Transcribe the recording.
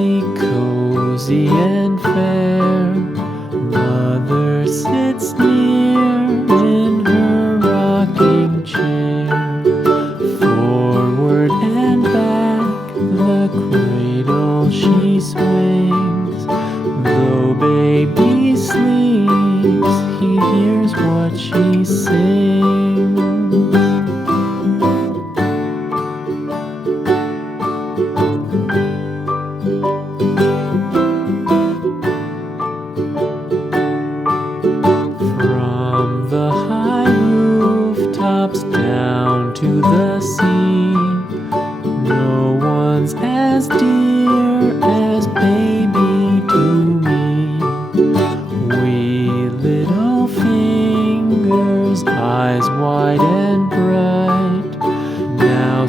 snugly cozy and fair. Mother sits near in her rocking chair. Forward and back the cradle she swings. Though baby sleeps, he hears what she sings. From the high rooftops down to the sea, no one's as dear as baby to me. Wee little fingers, eyes wide and bright, now